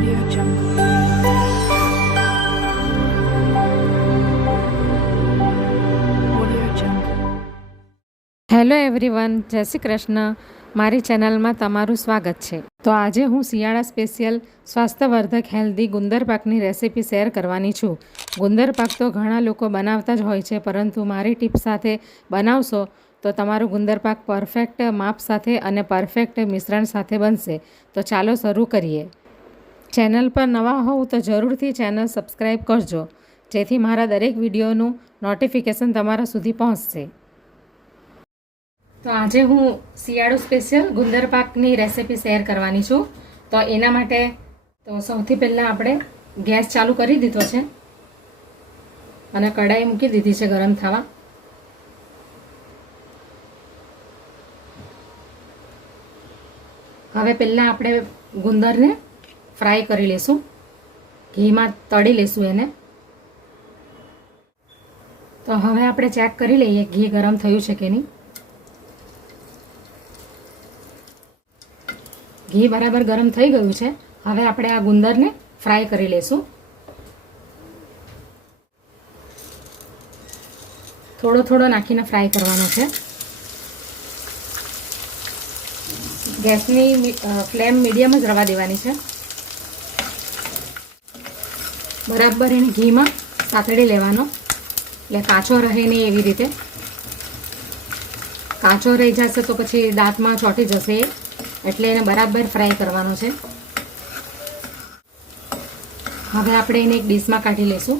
Audio Jungle. Audio Jungle. Hello everyone, જય શ્રી કૃષ્ણ. મારી ચેનલમાં તમારું સ્વાગત છે. તો આજે હું શિયાળા સ્પેશિયલ સ્વાસ્થ્યવર્ધક હેલ્ધી ગુંદર પાકની રેસીપી શેર કરવાની છું. ગુંદર પાક તો ઘણા લોકો બનાવતા જ હોય છે, પરંતુ મારી ટિપ્સ સાથે બનાવશો તો તમારું ગુંદર પાક પરફેક્ટ માપ સાથે અને પરફેક્ટ મિશ્રણ સાથે બનશે. તો ચાલો શરૂ કરીએ. ચેનલ પર નવા હોવ તો જરૂરથી ચેનલ સબસ્ક્રાઈબ કરજો, જેથી મારા દરેક વિડીયોનું નોટિફિકેશન તમારા સુધી પહોંચશે. તો આજે હું શિયાળુ સ્પેશિયલ ગુંદર પાકની રેસીપી શેર કરવાની છું. તો એના માટે તો સૌથી પહેલાં આપણે ગેસ ચાલુ કરી દીધો છે અને કઢાઈ મૂકી દીધી છે ગરમ થવા. હવે પહેલાં આપણે ગુંદરને ફ્રાય કરી લેશું, ઘીમાં તળી લેશું એને. તો હવે આપણે ચેક કરી લઈએ ઘી ગરમ થયું છે કે નહીં. ઘી બરાબર ગરમ થઈ ગયું છે. હવે આપણે આ ગુંદરને ફ્રાય કરી લેશું. થોડો થોડો નાખીને ફ્રાય કરવાનો છે. ગેસની ફ્લેમ મીડિયમ જ રહેવા દેવાની છે. બરાબર એને ઘીમાં સાતડી લેવાનો, એટલે કાચો રહે નહીં. એવી રીતે કાચો રહી જશે તો પછી દાંતમાં ચોંટી જશે, એટલે એને બરાબર ફ્રાય કરવાનો છે. હવે આપણે એને એક ડીશમાં કાઢી લઈશું.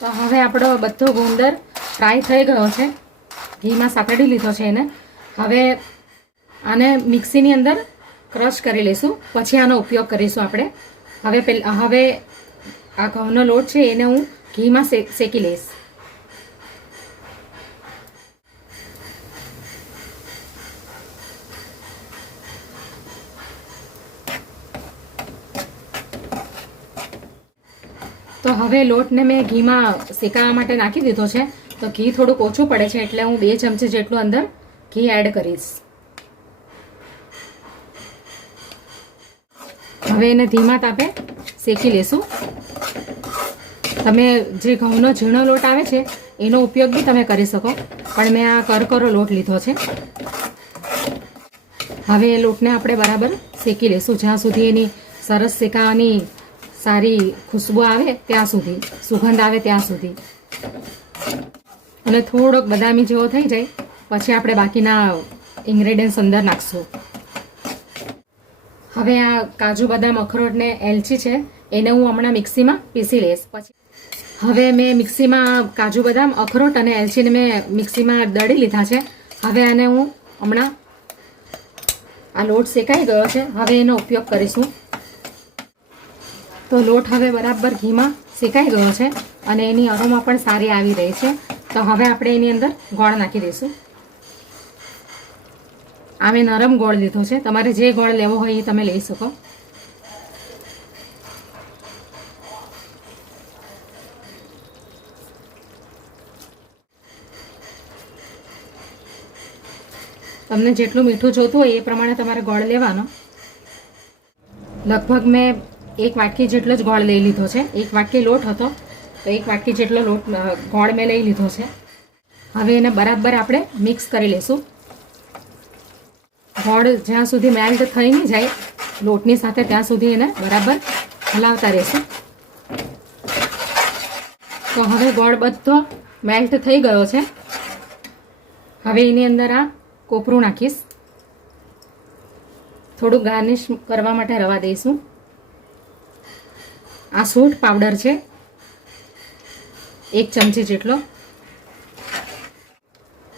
તો હવે આપણો બધો ગુંદર ફ્રાય થઈ ગયો છે, ઘીમાં સાતડી લીધો છે એને. હવે આને મિક્સીની અંદર ક્રશ કરી લઈશું, પછી આનો ઉપયોગ કરીશું આપણે. હવે આ ઘઉંનો લોટ છે એને હું ઘીમાં શેકી લઈશ. તો હવે લોટને મેં ઘીમાં શેકાવા માટે નાખી દીધો છે. તો ઘી થોડુંક ઓછું પડે છે, એટલે હું 2 ચમચી જેટલું અંદર ઘી એડ કરીશ. હવે એને ધીમા તાપે શેકી લેશું. તમે જે ઘઉંનો ઝીણો લોટ આવે છે એનો ઉપયોગ બી તમે કરી શકો, પણ મેં આ કરકરો લોટ લીધો છે. હવે એ લોટને આપણે બરાબર શેકી લેશું, જ્યાં સુધી એની સરસ શેકાવાની સારી ખુશ્બુ આવે ત્યાં સુધી, સુગંધ આવે ત્યાં સુધી. અને થોડોક બદામી જેવો થઈ જાય પછી આપણે બાકીના ઇન્ગ્રેડિયન્ટ્સ અંદર નાખશું. હવે આ કાજુ બદામ અખરોટ ને એલચી છે એને હું હમણાં મિક્સીમાં પીસી લઈશ. પછી હવે મેં મિક્સીમાં કાજુ બદામ અખરોટ અને એલચીને મેં મિક્સીમાં દળી લીધા છે. હવે આને હું હમણાં આ લોટ શેકાઈ ગયો છે, હવે એનો ઉપયોગ કરીશું. તો લોટ હવે બરાબર ઘીમાં શેકાઈ ગયો છે અને એની અરોમા પણ સારી આવી રહી છે. તો હવે આપણે એની અંદર ગોળ નાખી દઈશું. આ મેં નરમ ગોળ લીધો છે, તમારે જે ગોળ લેવો હોય એ તમે લઈ શકો. તમને જેટલું મીઠું જોતું હોય એ પ્રમાણે તમારે ગોળ લેવાનો. લગભગ મેં 1 વાટકી જેટલો જ ગોળ લઈ લીધો છે. 1 વાટકી લોટ હતો તો 1 વાટકી જેટલો ગોળ મેં લઈ લીધો છે. હવે એને બરાબર આપણે મિક્સ કરી લઈશું. ગોળ જ્યાં સુધી મેલ્ટ થઈ નહીં જાય લોટની સાથે ત્યાં સુધી એને બરાબર હલાવતા રહેશું. તો હવે ગોળ બધો મેલ્ટ થઈ ગયો છે. હવે એની અંદર આ કોપરું નાખીશ. થોડું ગાર્નિશ કરવા માટે રવા દઈશું. આ સૂંઠ પાવડર છે 1 ચમચી જેટલો,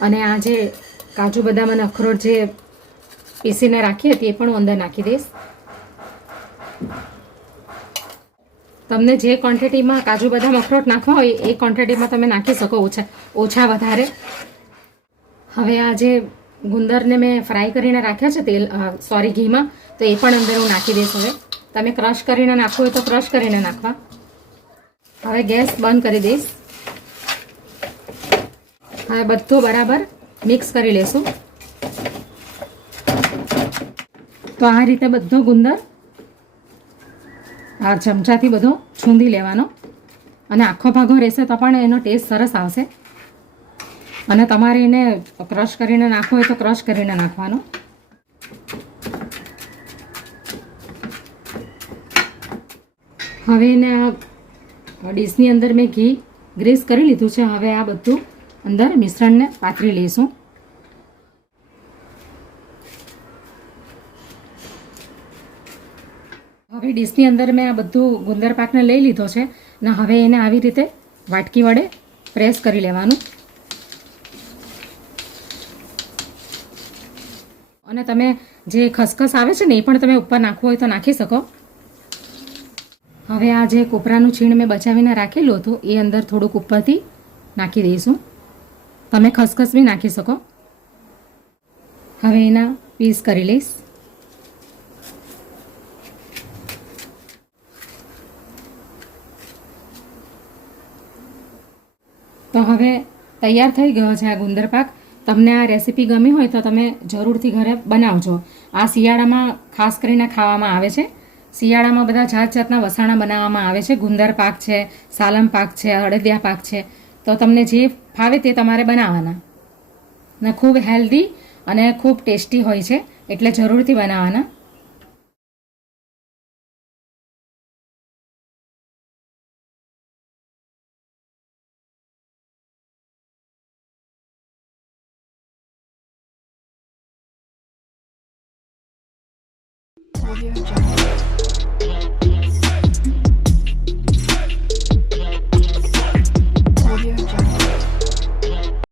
અને આ જે કાજુ બદામ અને અખરોટ જે પીસીને રાખી હતી એ પણ હું અંદર નાખી દઈશ. તમને જે ક્વોન્ટિટીમાં કાજુ બદામ અખરોટ નાખવા હોય એ ક્વોન્ટિટીમાં તમે નાખી શકો, ઓછા વધારે. હવે આ જે ગુંદરને મેં ફ્રાય કરીને રાખ્યા છે ઘીમાં, તો એ પણ અંદર હું નાખી દઈશ. હવે તમે ક્રશ કરીને નાખવું હોય તો ક્રશ કરીને નાખવા. હવે ગેસ બંધ કરી દઈશ. હવે બધું બરાબર મિક્સ કરી લેશું. તો આ રીતે બધો ગુંદર આ ચમચાથી બધો છૂંદી લેવાનો અને આખો ભાગો રહેશે તો પણ એનો ટેસ્ટ સરસ આવશે. અને તમારે એને ક્રશ કરીને નાખવો હોય તો ક્રશ કરીને નાખવાનો. હવે એને આ ડીશની અંદર મેં ઘી ગ્રીસ કરી લીધું છે. હવે આ બધું અંદર મિશ્રણને પાથરી લઈશું. હવે ડીશની અંદર મેં આ બધું ગુંદર પાકને લઈ લીધો છે ને હવે એને આવી રીતે વાટકી વડે પ્રેસ કરી લેવાનું. અને તમે જે ખસખસ આવે છે ને એ પણ તમે ઉપર નાખવું હોય તો નાખી શકો. હવે આ જે કોપરાનું છીણ મેં બચાવીને રાખેલું હતું એ અંદર થોડુંક ઉપરથી નાખી દઈશું. તમે ખસખસ બી નાખી શકો. હવે એના પીસ કરી લઈશ. તો હવે તૈયાર થઈ ગયો છે આ ગુંદર પાક. તમને આ રેસીપી ગમી હોય તો તમે જરૂરથી ઘરે બનાવજો. આ શિયાળામાં ખાસ કરીને ખાવામાં આવે છે. શિયાળામાં બધા જાત જાતના વસાણા બનાવવામાં આવે છે. ગુંદર પાક છે, સાલમ પાક છે, અડદિયા પાક છે. તો તમને જે ફાવે તે તમારે બનાવવાના ને ખૂબ હેલ્ધી અને ખૂબ ટેસ્ટી હોય છે એટલે જરૂરથી બનાવવાના. Audio Jungle.